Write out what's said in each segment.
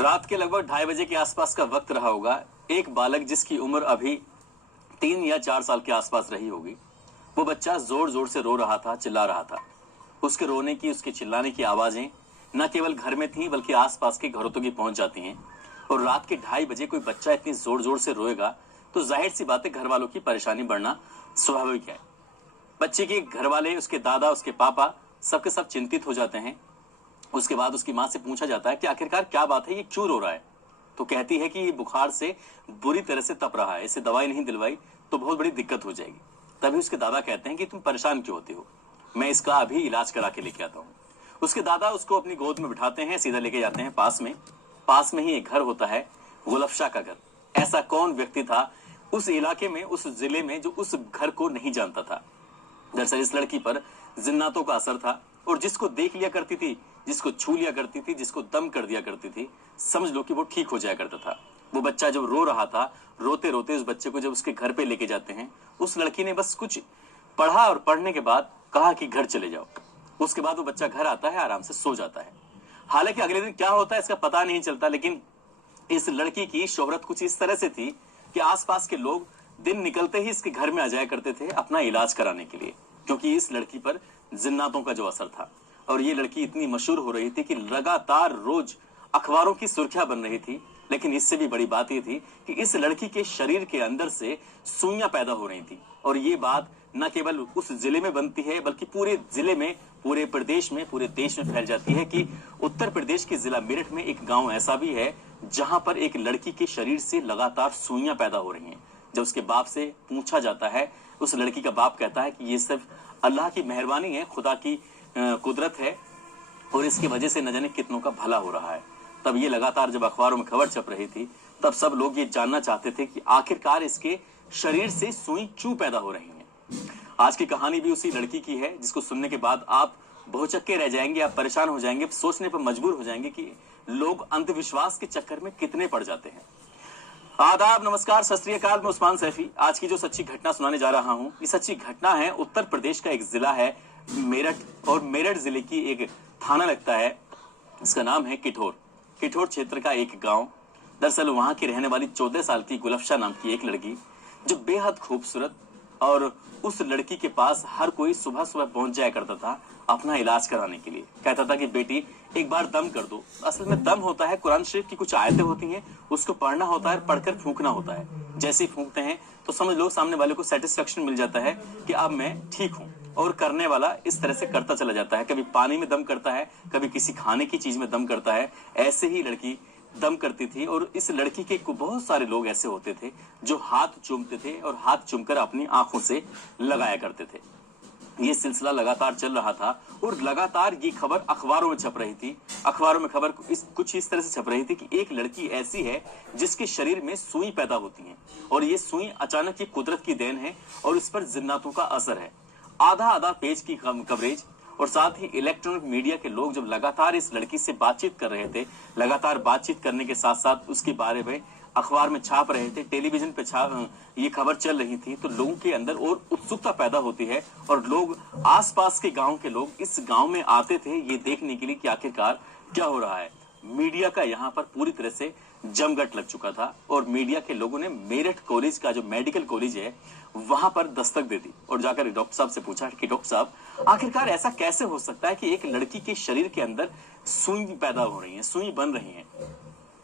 रात के लगभग 2:30 बजे के आसपास का वक्त रहा होगा। एक बालक जिसकी उम्र अभी 3 या 4 साल के आसपास रही होगी, वो बच्चा जोर जोर से रो रहा था, चिल्ला रहा था। उसके रोने की, उसके चिल्लाने की आवाजें न केवल घर में थी बल्कि आसपास के घरों तक भी पहुंच जाती हैं। और रात के 2:30 बजे कोई बच्चा इतनी जोर जोर से रोएगा तो जाहिर सी बात है घर वालों की परेशानी बढ़ना स्वाभाविक है। बच्चे के घर वाले, उसके दादा, उसके पापा सबके सब चिंतित हो जाते हैं। उसके बाद उसकी माँ से पूछा जाता है कि आखिरकार क्या बात है, ये क्यों रो रहा है। तो कहती है कि ये बुखार से बुरी तरह से तप रहा है, इसे दवाई नहीं दिलवाई तो बहुत बड़ी दिक्कत हो जाएगी। तभी उसके दादा कहते हैं कि तुम परेशान क्यों होती हो, मैं इसका अभी इलाज करा के लेके आता हूँ। उसके दादा उसको अपनी गोद में बिठाते हैं, सीधा लेके जाते हैं पास में ही एक घर होता है, गुलफ शाह का घर। ऐसा कौन व्यक्ति था उस इलाके में, उस जिले में, जो उस घर को नहीं जानता था। दरअसल इस लड़की पर जिन्नातों का असर था और जिसको देख लिया करती थी, जिसको छू लिया करती थी, जिसको दम कर दिया करती थी, समझ लो कि वो ठीक हो जाया करता था। वो बच्चा जब रो रहा था, रोते रोते उस बच्चे को जब उसके घर पे लेके जाते हैं, उस लड़की ने बस कुछ पढ़ा और पढ़ने के बाद कहा कि घर चले जाओ। उसके बाद वो बच्चा घर आता है, आराम से सो जाता है। हालांकि अगले दिन क्या होता है इसका पता नहीं चलता, लेकिन इस लड़की की शोहरत कुछ इस तरह से थी कि आसपास के लोग दिन निकलते ही इसके घर में आ जाया करते थे अपना इलाज कराने के लिए, क्योंकि इस लड़की पर जिन्नातों का जो असर था। और ये लड़की इतनी मशहूर हो रही थी कि लगातार रोज अखबारों की सुर्खियां बन रही थी। लेकिन इससे भी बड़ी बात ये थी कि इस लड़की के शरीर के अंदर से सुइयां पैदा हो रही थी। और ये बात न केवल उस जिले में बनती है बल्कि पूरे जिले में, पूरे प्रदेश में, पूरे देश में फैल जाती है कि उत्तर प्रदेश के जिला मेरठ में एक गांव ऐसा भी है जहां पर एक लड़की के शरीर से लगातार सुइयां पैदा हो रही हैं। जब उसके बाप से पूछा जाता है, उस लड़की का बाप कहता है कि ये सिर्फ अल्लाह की मेहरबानी है, खुदा की कुदरत है और इसकी वजह से न जाने कितनों का भला हो रहा है। तब ये लगातार जब अखबारों में खबर छप रही थी, तब सब लोग ये जानना चाहते थे कि आखिरकार इसके शरीर से सुई क्यों पैदा हो रही है। आज की कहानी भी उसी लड़की की है, जिसको सुनने के बाद आप बहुचक्के रह जाएंगे, आप परेशान हो जाएंगे, सोचने पर मजबूर हो जाएंगे कि लोग अंधविश्वास के चक्कर में कितने पड़ जाते हैं। आदाब, नमस्कार, सत श्री अकाल। मैं उस्मान सैफी आज की जो सच्ची घटना सुनाने जा रहा हूं, ये सच्ची घटना है उत्तर प्रदेश का एक जिला है मेरठ, और मेरठ जिले की एक थाना लगता है, इसका नाम है किठौर। किठौर क्षेत्र का एक गांव। दरअसल वहां की रहने वाली 14 साल की गुलफ शाह नाम की एक लड़की, जो बेहद खूबसूरत, और उस लड़की के पास हर कोई सुबह सुबह पहुंच जाया करता था अपना इलाज कराने के लिए। कहता था कि बेटी एक बार दम कर दो। असल में दम होता है, कुरान शरीफ की कुछ आयतें होती हैं, उसको पढ़ना होता है, पढ़कर फूंकना होता है। जैसे ही फूंकते हैं तो समझ लो सामने वाले को सेटिस्फेक्शन मिल जाता है कि अब मैं ठीक हूं, और करने वाला इस तरह से करता चला जाता है। कभी पानी में दम करता है, कभी किसी खाने की चीज में दम करता है। ऐसे ही लड़की दम करती थी। और इस लड़की के बहुत सारे लोग ऐसे होते थे जो हाथ चूमते थे और हाथ चूमकर अपनी आंखों से लगाया करते थे। ये सिलसिला लगातार चल रहा था और लगातार ये खबर अखबारों में छप रही थी। अखबारों में खबर कुछ इस तरह से छप रही थी कि एक लड़की ऐसी है जिसके शरीर में सुई पैदा होती है, और ये सुई अचानक, ये कुदरत की देन है और इस पर जिन्नातों का असर है। आधा आधा पेज की कवरेज और साथ ही इलेक्ट्रॉनिक मीडिया के लोग जब लगातार इस लड़की से बातचीत कर रहे थे, लगातार बातचीत करने के साथ साथ उसके बारे में अखबार में छाप रहे थे, टेलीविजन पे ये खबर चल रही थी, तो लोगों के अंदर और उत्सुकता पैदा होती है। और लोग, आसपास के गांव के लोग इस गांव में आते थे ये देखने के लिए कि आखिरकार क्या हो रहा है। मीडिया का यहाँ पर पूरी तरह से जमघट लग चुका था और मीडिया के लोगों ने मेरठ कॉलेज का, जो मेडिकल कॉलेज है, वहां पर दस्तक दे दी और जाकर डॉक्टर साहब से पूछा कि डॉक्टर साहब आखिरकार ऐसा कैसे हो सकता है कि एक लड़की के शरीर के अंदर सुई पैदा हो रही है, सुई बन रही है।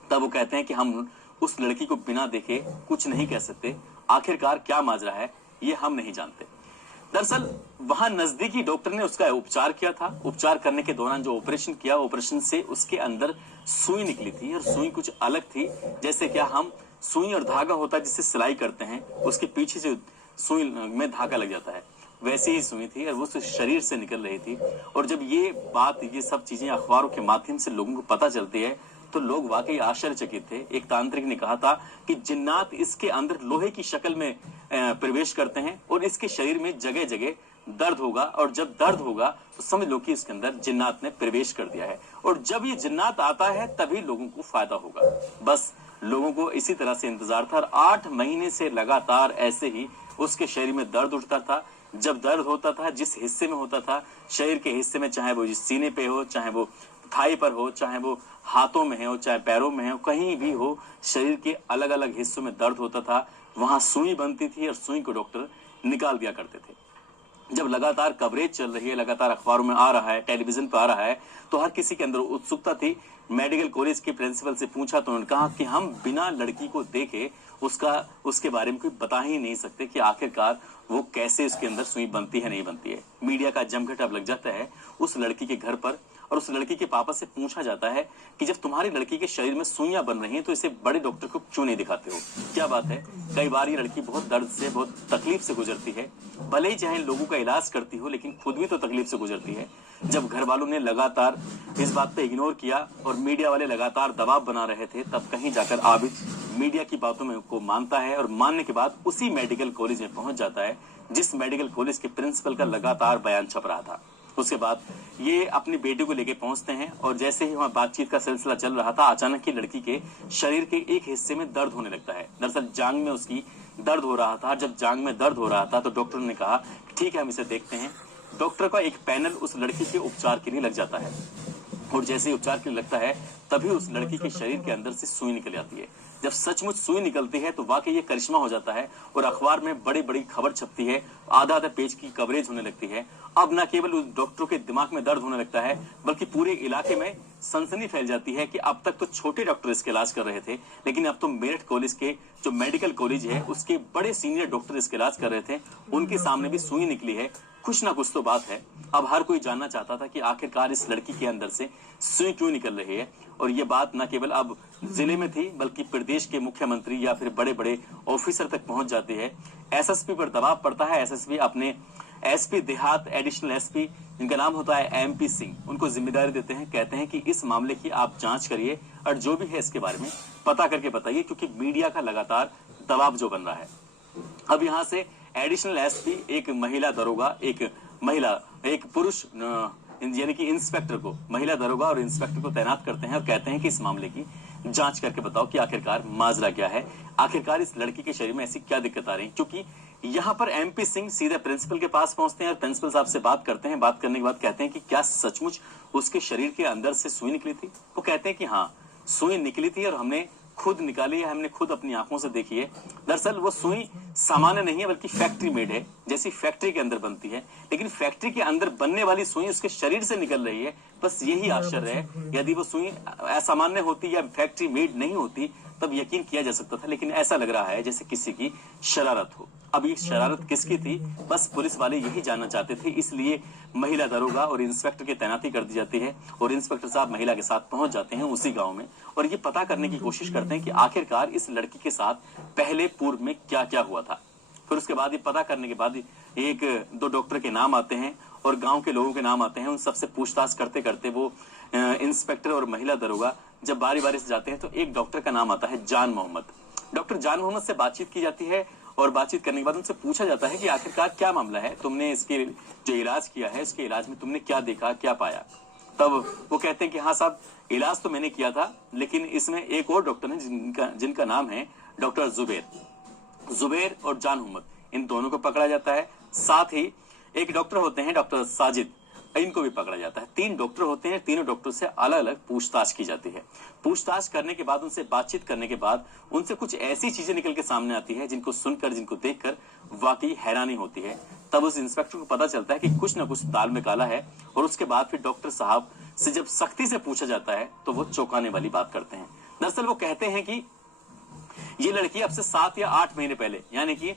तब वो कहते हैं कि हम उस लड़की को बिना देखे कुछ नहीं कह सकते, आखिरकार क्या माजरा है ये हम नहीं जानते। दरअसल वहां नजदीकी डॉक्टर ने उसका उपचार किया था। उपचार करने के दौरान जो ऑपरेशन किया, ऑपरेशन से उसके अंदर सुई निकली थी और सुई कुछ अलग थी। जैसे क्या हम सुई और धागा होता है जिससे सिलाई करते हैं, उसके पीछे जो सुई में धागा लग जाता है, वैसे ही सुई थी और वो शरीर से निकल रही थी। और जब ये बात, ये सब चीजें अखबारों के माध्यम से लोगों को पता चलती है तो लोग वाकई आश्चर्यचकित थे। एक तांत्रिक ने कहा था कि जिन्नात इसके अंदर लोहे की शक्ल में प्रवेश करते हैं और इसके शरीर में जगह जगह दर्द होगा, और जब दर्द होगा तो समझ लो कि इसके अंदर जिन्नात ने प्रवेश कर दिया है, और जब ये जिन्नात आता है तभी लोगों को फायदा होगा। बस लोगों को इसी तरह से इंतजार था और 8 महीने से लगातार ऐसे ही उसके शरीर में दर्द उठता था। जब दर्द होता था, जिस हिस्से में होता था, शरीर के हिस्से में, चाहे वो सीने पे हो, चाहे वो थाई पर हो, चाहे वो हाथों में है हो चाहे पैरों में हो, कहीं भी हो, शरीर के अलग अलग हिस्सों में दर्द होता था, वहां सुई बनती थी और सुई को डॉक्टर निकाल दिया करते थे। जब लगातार कवरेज चल रही है, लगातार अखबारों में आ रहा है, टेलीविजन पर आ रहा है, तो हर किसी के अंदर उत्सुकता थी। मेडिकल कॉलेज के प्रिंसिपल से पूछा तो उन्होंने कहा कि हम बिना लड़की को देखे उसके बारे में कोई बता ही नहीं सकते कि आखिरकार वो कैसे उसके अंदर सुई बनती है नहीं बनती है। मीडिया का जमघट अब लग जाता है उस लड़की के घर पर और उस लड़की के पापा से पूछा जाता है कि जब तुम्हारी लड़की के शरीर में सुइयां बन रही हैं तो इसे बड़े डॉक्टर को क्यों नहीं दिखाते हो, क्या बात है। कई बार ये लड़की बहुत दर्द से, बहुत तकलीफ से गुजरती है, भले ही चाहे लोगों का इलाज करती हो लेकिन खुद भी तो तकलीफ से गुजरती है। जब घर वालों ने लगातार इस बात पे इग्नोर किया और मीडिया वाले लगातार दबाव बना रहे थे, तब कहीं जाकर आबिद मीडिया की बातों में को मानता है और मानने के बाद उसी मेडिकल कॉलेज में पहुंच जाता है जिस मेडिकल कॉलेज के प्रिंसिपल का लगातार बयान छप रहा था। उसके बाद ये अपनी बेटी को लेके पहुंचते हैं और जैसे ही वहां बातचीत का सिलसिला चल रहा था, अचानक ही लड़की के शरीर के एक हिस्से में दर्द होने लगता है। दरअसल जांग में उसकी दर्द हो रहा था। जब जांग में दर्द हो रहा था तो डॉक्टर ने कहा ठीक है, हम इसे देखते हैं। डॉक्टर का एक पैनल उस लड़की के उपचार के लिए लग जाता है और जैसे ही उपचार के लिए लगता है तभी उस लड़की के शरीर के अंदर से सुई निकल आती है। जब सचमुच सुई निकलती है तो वाकई ये करिश्मा हो जाता है और अखबार में बड़ी बड़ी खबर छपती है, आधा आधा पेज की कवरेज होने लगती है। अब न केवल उस डॉक्टर के दिमाग में दर्द होने लगता है बल्कि पूरे इलाके में सनसनी फैल जाती है कि अब तक तो छोटे डॉक्टर इसके इलाज कर रहे थे, लेकिन अब तो मेरठ कॉलेज के जो मेडिकल कॉलेज है उसके बड़े सीनियर डॉक्टर इसके इलाज कर रहे थे, उनके सामने भी सुई निकली है। कुछ ना कुछ तो बात है। अब हर कोई जानना चाहता था कि आखिरकार इस लड़की के अंदर से सुई क्यों निकल रही है। और ये बात न केवल अब जिले में थी बल्कि प्रदेश के मुख्यमंत्री या फिर बड़े बड़े ऑफिसर तक पहुंच जाती है। एसएसपी पर दबाव पड़ता है। एसएसपी अपने एसपी देहात, एडिशनल एसपी जिनका नाम होता है एमपी सिंह, उनको जिम्मेदारी देते हैं। कहते हैं कि इस मामले की आप जांच करिए और जो भी है इसके बारे में पता करके बताइए, क्योंकि मीडिया का लगातार दबाव जो बन रहा है। अब यहाँ से एडिशनल एसपी एक महिला दरोगा, एक पुरुष यानी कि इंस्पेक्टर को, महिला दरोगा और इंस्पेक्टर को तैनात करते हैं और कहते हैं कि इस मामले की जांच करके बताओ कि आखिरकार माजरा क्या है, आखिरकार इस लड़की के शरीर में ऐसी क्या दिक्कत आ रही है। क्योंकि यहाँ पर एमपी सिंह सीधे प्रिंसिपल के पास पहुंचते हैं और प्रिंसिपल साहब से बात करते हैं। बात करने के बाद कहते हैं कि क्या सचमुच उसके शरीर के अंदर से सुई निकली थी। वो कहते हैं कि हाँ, सुई निकली थी और हमने खुद निकाली है, हमने खुद अपनी आंखों से देखी है। दरअसल वो सुई सामान्य नहीं है बल्कि फैक्ट्री मेड है, जैसी फैक्ट्री के अंदर बनती है, लेकिन फैक्ट्री के अंदर बनने वाली सुई उसके शरीर से निकल रही है। बस यही आश्चर्य है। यदि वो सुई असामान्य होती या फैक्ट्री मेड नहीं होती तब यकीन किया जा सकता था, लेकिन ऐसा लग रहा है जैसे किसी की शरारत हो। अब ये शरारत किसकी थी, बस पुलिस वाले यही जानना चाहते थे, इसलिए महिला दरोगा और इंस्पेक्टर की तैनाती कर दी जाती है और इंस्पेक्टर साहब महिला के साथ पहुंच जाते हैं उसी गांव में और ये पता करने की कोशिश करते हैं कि आखिरकार इस लड़की के साथ पहले पूर्व में क्या क्या हुआ था। फिर उसके बाद ये पता करने के बाद एक दो डॉक्टर के नाम आते हैं और गांव के लोगों के नाम आते हैं। उन सबसे पूछताछ करते करते वो इंस्पेक्टर और महिला दरोगा जब बारी बारी से जाते हैं तो एक डॉक्टर का नाम आता है जान मोहम्मद। डॉक्टर जान मोहम्मद से बातचीत की जाती है और बातचीत करने के बाद उनसे पूछा जाता है कि आखिरकार क्या मामला है, तुमने इसके जो इलाज किया है उसके इलाज में तुमने क्या देखा, क्या पाया। तब वो कहते हैं कि हाँ साहब, इलाज तो मैंने किया था, लेकिन इसमें एक और डॉक्टर है जिनका नाम है डॉक्टर जुबैर और जान मोहम्मद, इन दोनों को पकड़ा जाता है। साथ ही एक डॉक्टर होते हैं डॉक्टर साजिद, इनको भी पकड़ा जाता है। 3 डॉक्टर होते हैं, तीनों डॉक्टर से अलग अलग पूछताछ की जाती है। पूछताछ करने के बाद, उनसे बातचीत करने के बाद उनसे कुछ ऐसी चीजें निकल के सामने आती है जिनको सुनकर, जिनको देखकर वाकई हैरानी होती है। तब उस इंस्पेक्टर को पता चलता है कि कुछ ना कुछ दाल में काला है और उसके बाद फिर डॉक्टर साहब से जब सख्ती से पूछा जाता है तो वो चौंकाने वाली बात करते हैं। दरअसल वो कहते हैं कि ये लड़की अब से 7 या 8 महीने पहले, यानी कि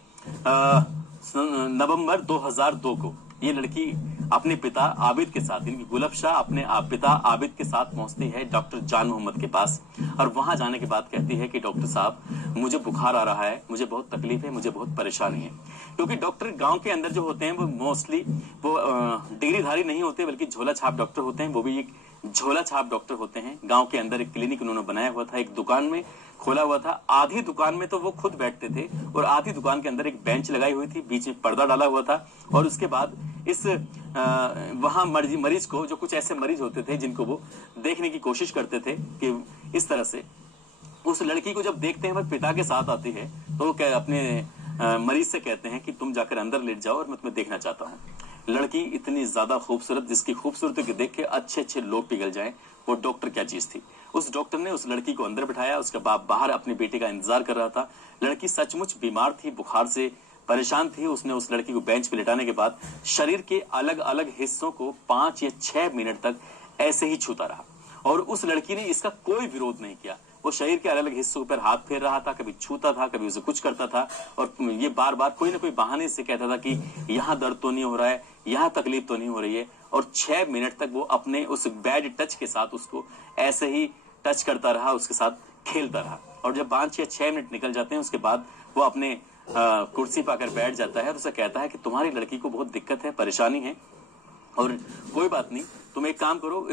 नवंबर 2002 को ये लड़की अपने पिता आबिद के साथ, इनकी गुलब शाह अपने पिता आबिद के साथ पहुंचती है डॉक्टर जान मोहम्मद के पास और वहां जाने के बाद कहती है कि डॉक्टर साहब, मुझे बुखार आ रहा है, मुझे बहुत तकलीफ है, मुझे बहुत परेशानी है। क्योंकि डॉक्टर गांव के अंदर जो होते हैं वो मोस्टली वो डिग्रीधारी नहीं होते बल्कि झोला छाप डॉक्टर होते हैं। वो भी एक झोला छाप डॉक्टर होते हैं। गांव के अंदर एक क्लिनिक उन्होंने बनाया हुआ था, एक दुकान में खोला हुआ था। आधी दुकान में तो वो खुद बैठते थे और आधी दुकान के अंदर एक बेंच लगाई हुई थी, बीच में पर्दा डाला हुआ था और उसके बाद इस वहां मरीज को, जो कुछ ऐसे मरीज होते थे जिनको वो देखने की कोशिश करते थे कि इस तरह से उस लड़की को जब देखते हैं वह पिता के साथ आती है तो वो अपने मरीज से कहते हैं कि तुम जाकर अंदर लेट जाओ और मैं तुम्हें देखना चाहता हूँ। लड़की इतनी ज्यादा खूबसूरत, जिसकी खूबसूरती को देख के अच्छे अच्छे लोग पिघल जाएं, वो डॉक्टर क्या चीज थी। उस डॉक्टर ने उस लड़की को अंदर बिठाया, उसका बाप बाहर अपने बेटे का इंतजार कर रहा था। लड़की सचमुच बीमार थी, बुखार से परेशान थी। उसने उस लड़की को बेंच पे लिटाने के बाद शरीर के अलग अलग हिस्सों को 5 या 6 मिनट तक ऐसे ही छूता रहा और उस लड़की ने इसका कोई विरोध नहीं किया। वो शरीर के अलग अलग हिस्सों पर हाथ फेर रहा था, कभी छूता था, कभी उसे कुछ करता था और ये बार बार कोई ना कोई बहाने से कहता था कि यहाँ दर्द तो नहीं हो रहा है, यहाँ तकलीफ तो नहीं हो रही है। और 6 मिनट तक वो अपने उस बैड टच के साथ उसको ऐसे ही टच करता रहा, उसके साथ खेलता रहा। और जब 5 या 6 मिनट निकल जाते हैं उसके बाद वो अपने कुर्सी पर आकर बैठ जाता है और उसे कहता है कि तुम्हारी लड़की को बहुत दिक्कत है, परेशानी है और कोई बात नहीं, तुम एक काम करो,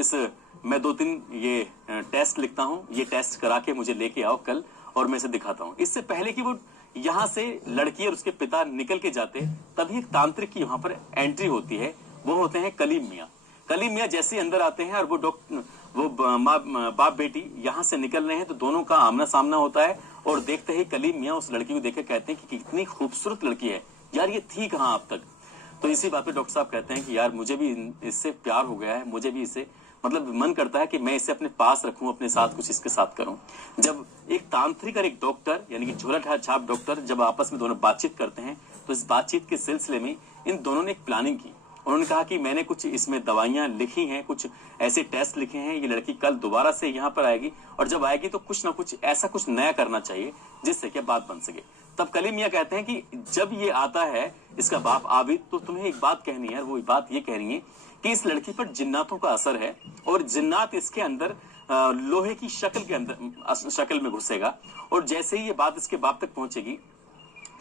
मैं 2-3 ये टेस्ट लिखता हूँ, ये टेस्ट करा के मुझे लेके आओ कल और मैं इसे दिखाता हूँ। इससे पहले कि वो यहाँ से लड़की और उसके पिता निकल के जाते तभी एक तांत्रिक की वहां पर एंट्री होती है। वो होते हैं कलीम मियाँ। कलीम मियाँ जैसे ही अंदर आते हैं और वो बाप बेटी यहाँ से निकल रहे हैं तो दोनों का आमना सामना होता है और देखते ही कलीम मियाँ उस लड़की को देख कहते हैं कि कितनी खूबसूरत लड़की है यार, ये थी कहाँ अब तक। तो इसी बात पे डॉक्टर साहब कहते हैं कि यार मुझे भी इससे प्यार हो गया है, मुझे भी इसे मतलब मन करता है कि मैं इसे अपने पास रखूं, अपने साथ कुछ इसके साथ करूं। जब एक तांत्रिक और एक डॉक्टर यानी कि झोला छाप डॉक्टर जब आपस में दोनों बातचीत करते हैं तो इस बातचीत के सिलसिले में इन दोनों ने एक प्लानिंग की। उन्होंने कहा कि मैंने कुछ इसमें दवाइयां लिखी हैं, कुछ ऐसे टेस्ट लिखे हैं, ये लड़की कल दोबारा से यहाँ पर आएगी और जब आएगी तो कुछ ना कुछ ऐसा कुछ नया करना चाहिए जिससे कि बात बन सके। तब कलीम मियाँ कहते हैं कि जब ये आता है इसका बाप आबिद, तो तुम्हें एक बात कहनी है, वो बात ये कहनी है कि इस लड़की पर जिन्नातों का असर है और जिन्नात इसके अंदर लोहे की शक्ल में घुसेगा और जैसे ही ये बात इसके बाप तक पहुंचेगी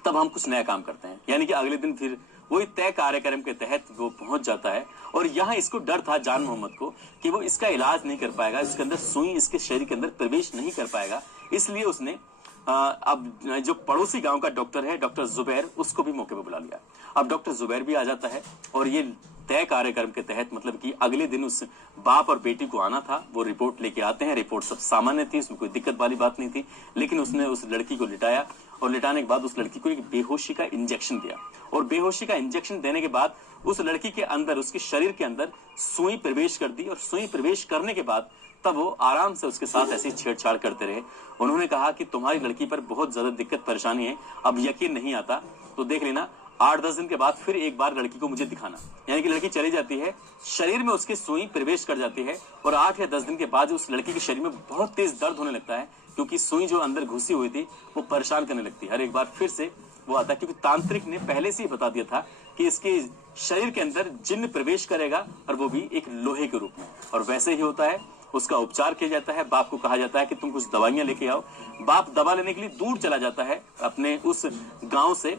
तब हम कुछ नया काम करते हैं। यानी कि अगले दिन फिर वही तय कार्यक्रम के तहत वो पहुंच जाता है और यहाँ इसको डर था जान मोहम्मद को कि वो इसका इलाज नहीं कर पाएगा, इसके अंदर सुई इसके शरीर के अंदर प्रवेश नहीं कर पाएगा। इसलिए उसने अब जो पड़ोसी गांव का डॉक्टर है, डॉक्टर जुबैर, उसको भी मौके पर बुला लिया। अब डॉक्टर जुबैर भी आ जाता है और ये तय कार्यक्रम के तहत मतलब कि अगले दिन उस बाप और बेटी को आना था। वो रिपोर्ट लेके आते हैं, रिपोर्ट सब सामान्य थी, उसमें कोई दिक्कत वाली बात नहीं थी। लेकिन उसने उस लड़की को लिटाया और लिटाने के बाद उस लड़की को एक बेहोशी का इंजेक्शन दिया और बेहोशी का इंजेक्शन देने के बाद उस लड़की के अंदर, उसके शरीर के अंदर सुई प्रवेश कर दी और सुई प्रवेश करने के बाद तब वो आराम से उसके साथ ऐसी छेड़छाड़ करते रहे। उन्होंने कहा कि तुम्हारी लड़की पर बहुत ज्यादा दिक्कत परेशानी है, अब यकीन नहीं आता तो देख लेना 8-10 दिन के बाद फिर एक बार लड़की को मुझे दिखाना। यानी कि लड़की चली जाती है, शरीर में उसकी सुई प्रवेश कर जाती है और 8 या 10 दिन के बाद उस लड़की के शरीर में बहुत तेज दर्द होने लगता है क्योंकि सुई जो अंदर घुसी हुई थी वो परेशान करने लगती है। हर एक बार फिर से वो आता है क्योंकि तांत्रिक ने पहले से ही बता दिया था कि इसके शरीर के अंदर जिन्न प्रवेश करेगा और वो भी एक लोहे के रूप में, और वैसे ही होता है। उसका उपचार किया जाता है। बाप को कहा जाता है कि तुम कुछ दवाइयां लेके आओ। बाप दवा लेने के लिए दूर चला जाता है अपने उस गांव से।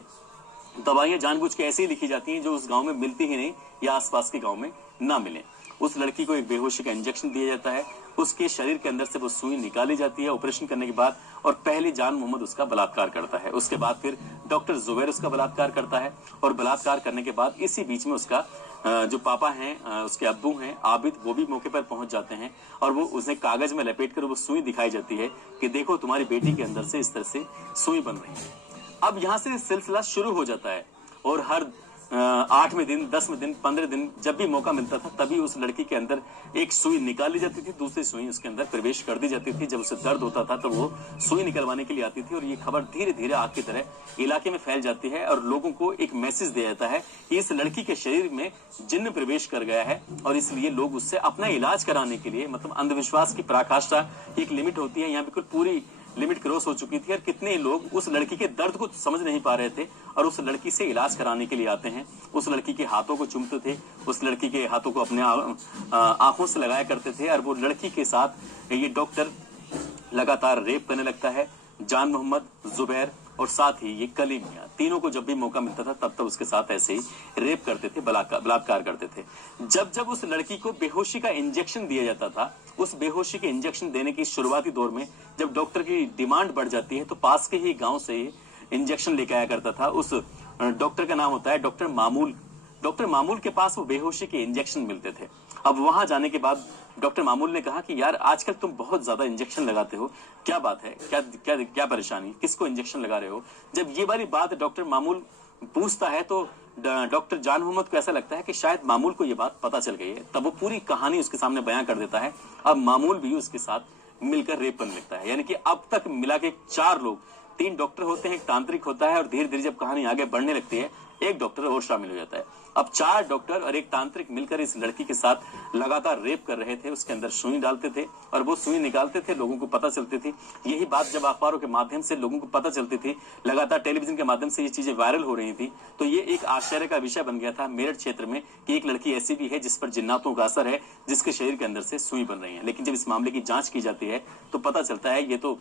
दवाइयां जानबूझ के ऐसे ही लिखी जाती हैं जो उस गांव में मिलती ही नहीं या आसपास के गांव में ना मिले। उस लड़की को एक बेहोशी का इंजेक्शन दिया जाता है, उसके शरीर के अंदर से वो सुई निकाली जाती है ऑपरेशन करने के बाद, और पहले जान मोहम्मद उसका बलात्कार करता है। उसके बाद फिर डॉक्टर जुबैर उसका बलात्कार करता है और बलात्कार करने के बाद इसी बीच में उसका जो पापा हैं, उसके अब्बू हैं आबिद, वो भी मौके पर पहुंच जाते हैं और वो उसे कागज में लपेट कर वो सुई दिखाई जाती है कि देखो तुम्हारी बेटी के अंदर से इस तरह से सुई बन रही है। अब यहाँ से सिलसिला शुरू हो जाता है और हर 8वें दिन, 10वें दिन, 15 दिन जब भी मौका मिलता था तभी उस लड़की के अंदर एक सुई निकाली जाती थी, दूसरी सुई उसके अंदर प्रवेश कर दी जाती थी। जब उसे दर्द होता था तो वो सुई निकलवाने के लिए आती थी और ये खबर धीरे धीरे आग की तरह इलाके में फैल जाती है और लोगों को एक मैसेज दिया जाता है कि इस लड़की के शरीर में जिन्न प्रवेश कर गया है और इसलिए लोग उससे अपना इलाज कराने के लिए, मतलब अंधविश्वास की पराकाष्ठा की एक लिमिट होती है, यहाँ बिल्कुल पूरी लिमिट क्रॉस हो चुकी थी और कितने लोग उस लड़की के दर्द को समझ नहीं पा रहे थे और उस लड़की से इलाज कराने के लिए आते हैं। उस लड़की के हाथों को चूमते थे, उस लड़की के हाथों को अपने आंखों से लगाया करते थे और वो लड़की के साथ ये डॉक्टर लगातार रेप करने लगता है। जान मोहम्मद, जुबैर और साथ ही ये कलीम मियां, तीनों को जब भी मौका मिलता था तब तक उसके साथ ऐसे ही रेप करते थे, बलात्कार करते थे। जब जब उस लड़की को बेहोशी का इंजेक्शन दिया जाता था, उस बेहोशी के इंजेक्शन देने की शुरुआती दौर में जब डॉक्टर की डिमांड बढ़ जाती है तो पास के ही गांव से इंजेक्शन लेके आया करता था। उस डॉक्टर का नाम होता है डॉक्टर मामूल। डॉक्टर मामूल के पास वो बेहोशी के इंजेक्शन मिलते थे। अब वहां जाने के बाद डॉक्टर मामूल ने कहा कि यार आजकल तुम बहुत ज्यादा इंजेक्शन लगाते हो, क्या बात है, क्या क्या क्या परेशानी, किसको इंजेक्शन लगा रहे हो? जब ये वाली बात डॉक्टर मामूल पूछता है तो डॉक्टर जान मोहम्मद को ऐसा लगता है कि शायद मामूल को ये बात पता चल गई है। तब वो पूरी कहानी उसके सामने बयां कर देता है। अब मामूल भी उसके साथ मिलकर रेप करने लगता है। यानी कि अब तक मिला के 4 लोग, 3 डॉक्टर होते हैं, एक तांत्रिक होता है, और धीरे धीरे जब कहानी आगे बढ़ने लगती है एक डॉक्टर और शामिल हो जाता है। अब 4 डॉक्टर और एक तांत्रिक मिलकर इस लड़की के साथ लगातार रेप कर रहे थे। उसके अंदर सुई डालते थे और वो सुई निकालते थे, लोगों को पता चलती थी। यही बात जब अखबारों के माध्यम से लोगों को पता चलती थी, लगातार टेलीविजन के माध्यम से ये चीजें वायरल हो रही थी, तो ये एक आश्चर्य का विषय बन गया था मेरठ क्षेत्र में कि एक लड़की ऐसी भी है जिस पर जिन्नातों का असर है, जिसके शरीर के अंदर से सुई बन रही है। लेकिन जब इस मामले की जांच की जाती है तो पता चलता है ये तो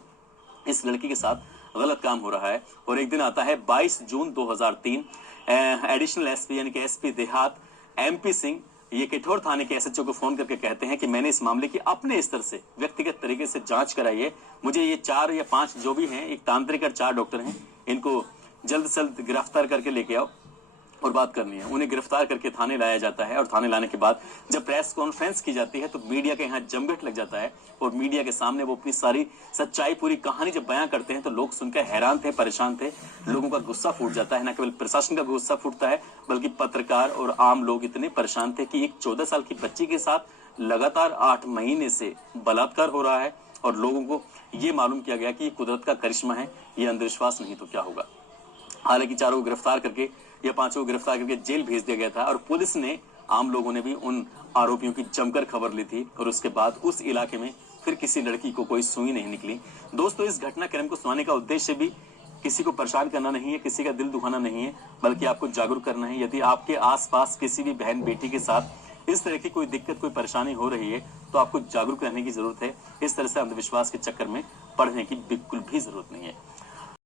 इस लड़की के साथ गलत काम हो रहा है। और एक दिन आता है 22 जून 2003, एडिशनल एसपी यानी कि एसपी देहात एमपी सिंह ये किठौर थाने के एसएचओ को फोन करके कहते हैं कि मैंने इस मामले की अपने स्तर से व्यक्तिगत तरीके से जांच कराई है, मुझे ये 4 या 5 जो भी हैं, एक तांत्रिक और 4 डॉक्टर हैं, इनको जल्द से जल्द गिरफ्तार करके लेके आओ और बात करनी है। उन्हें गिरफ्तार करके थाने लाया जाता है और थाने लाने के बाद जब प्रेस कॉन्फ्रेंस की जाती है तो मीडिया के यहाँ जमघट लग जाता है और मीडिया के सामने वो अपनी सारी सच्चाई, पूरी कहानी जब बयां करते हैं तो लोग सुनकर हैरान थे, परेशान थे। लोगों का गुस्सा फूट जाता है, न केवल प्रशासन का गुस्सा फूटता है बल्कि पत्रकार और आम लोग इतने परेशान थे कि एक 14 साल की बच्ची के साथ लगातार 8 महीने से बलात्कार हो रहा है और लोगों को ये मालूम किया गया कि ये कुदरत का करिश्मा है, ये अंधविश्वास नहीं तो क्या होगा। हालांकि 4 को गिरफ्तार करके या 5 को गिरफ्तार करके जेल भेज दिया गया था और पुलिस ने, आम लोगों ने भी उन आरोपियों की जमकर खबर ली थी और उसके बाद उस इलाके में फिर किसी लड़की को कोई सुई नहीं निकली। दोस्तों, इस घटनाक्रम को सुनाने का उद्देश्य भी किसी को परेशान करना नहीं है, किसी का दिल दुखाना नहीं है, बल्कि आपको जागरूक करना है। यदि आपके आसपास किसी भी बहन बेटी के साथ इस तरह की कोई दिक्कत, कोई परेशानी हो रही है तो आपको जागरूक रहने की जरूरत है। इस तरह से अंधविश्वास के चक्कर में पड़ने की बिल्कुल भी जरूरत नहीं है।